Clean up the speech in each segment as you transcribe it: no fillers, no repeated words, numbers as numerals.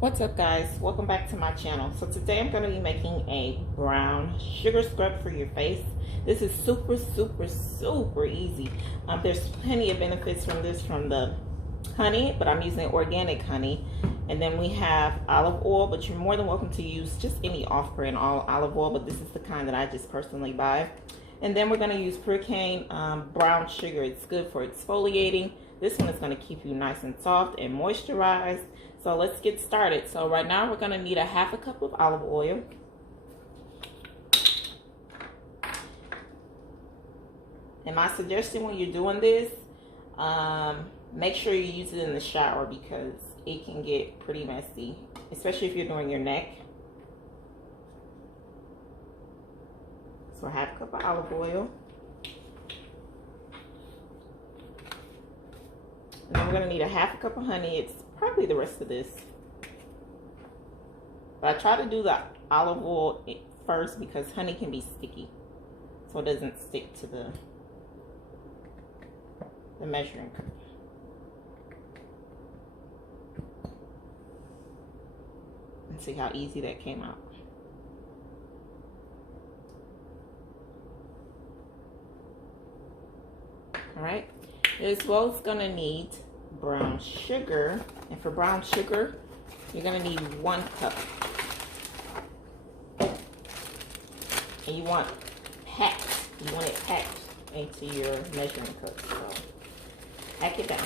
What's up, guys? Welcome back to my channel. So today I'm going to be making a brown sugar scrub for your face. This is super easy. There's plenty of benefits from this, from the honey, but I'm using organic honey, and then we have olive oil, but you're more than welcome to use just any off-brand olive oil, but this is the kind that I just personally buy. And then we're going to use puricane brown sugar. It's good for exfoliating. This one is going to keep you nice and soft and moisturized. So let's get started. So right now we're going to need a half a cup of olive oil. And my suggestion when you're doing this, make sure you use it in the shower because it can get pretty messy, especially if you're doing your neck. So a half cup of olive oil. And then we're going to need a half a cup of honey. It's probably the rest of this. But I try to do the olive oil first because honey can be sticky. So it doesn't stick to the measuring cup. And see how easy that came out. Alright. As well as gonna need brown sugar, and for brown sugar you're gonna need 1 cup, and you want it packed into your measuring cup, so pack it down.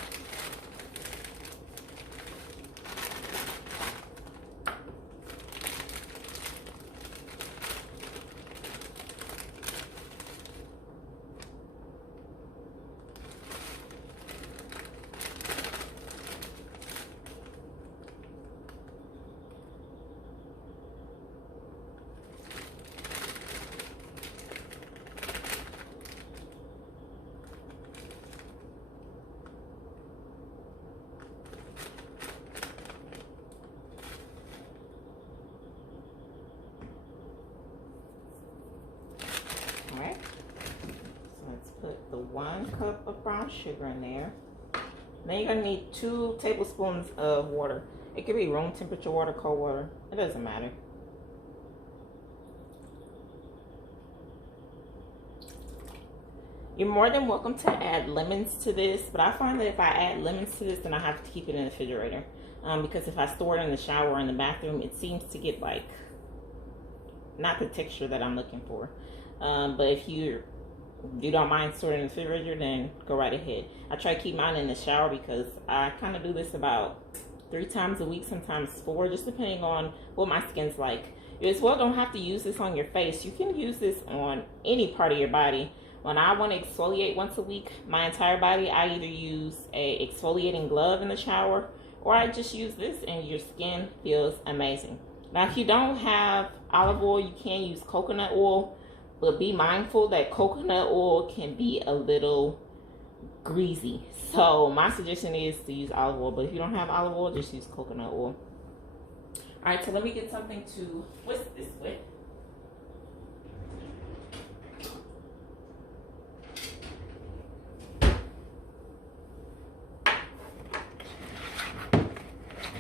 Alright, so let's put the 1 cup of brown sugar in there. Then you're going to need 2 tablespoons of water. It could be room temperature water, cold water, it doesn't matter. You're more than welcome to add lemons to this, but I find that if I add lemons to this, then I have to keep it in the refrigerator. Because if I store it in the shower or in the bathroom, it seems to get like, not the texture that I'm looking for. But if you don't mind storing in the refrigerator, then go right ahead. I try to keep mine in the shower because I kind of do this about 3 times a week, sometimes 4, just depending on what my skin's like. You as well don't have to use this on your face. You can use this on any part of your body. When I want to exfoliate once a week, my entire body, I either use a exfoliating glove in the shower, or I just use this and your skin feels amazing. Now, if you don't have olive oil, you can use coconut oil, but be mindful that coconut oil can be a little greasy. So my suggestion is to use olive oil, but if you don't have olive oil, just use coconut oil. All right, so let me get something to whisk this with.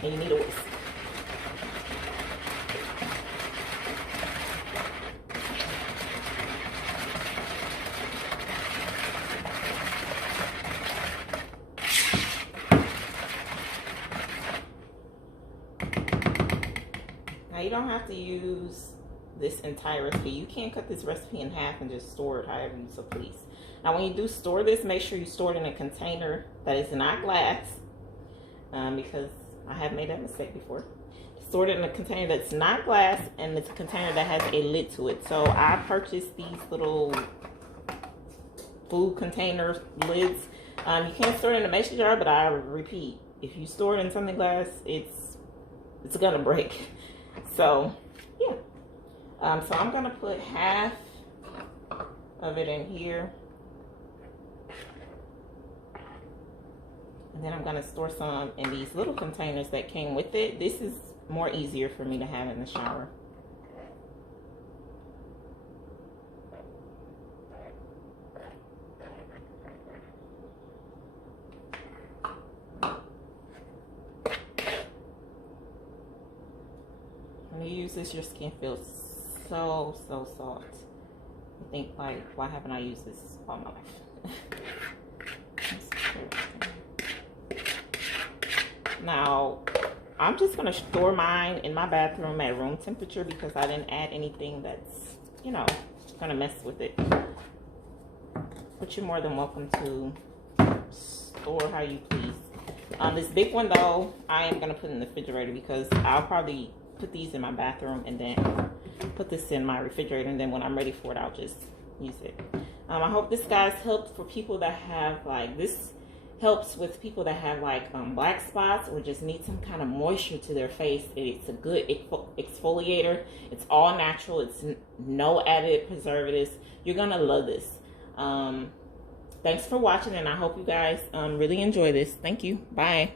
And you need a whisk. Now you don't have to use this entire recipe. You can cut this recipe in half and just store it however you so please. Now when you do store this, make sure you store it in a container that is not glass, because I have made that mistake before. Store it in a container that's not glass, and it's a container that has a lid to it. So I purchased these little food container lids. You can't store it in a mason jar, but I repeat, if you store it in something glass, it's gonna break. So yeah, so I'm gonna put half of it in here, and then I'm gonna store some in these little containers that came with it. This is more easier for me to have in the shower. When you use this, your skin feels so soft. You think like, why haven't I used this all my life? Now, I'm just gonna store mine in my bathroom at room temperature because I didn't add anything that's, you know, gonna mess with it. But you're more than welcome to store how you please. This big one though, I am gonna put in the refrigerator because I'll probably put these in my bathroom and then put this in my refrigerator, and then when I'm ready for it, I'll just use it. I hope this guys helped for people that have like, this helps with people that have like black spots or just need some kind of moisture to their face. It's a good exfoliator. It's all natural. It's no added preservatives. You're gonna love this. Thanks for watching, and I hope you guys really enjoy this. Thank you. Bye.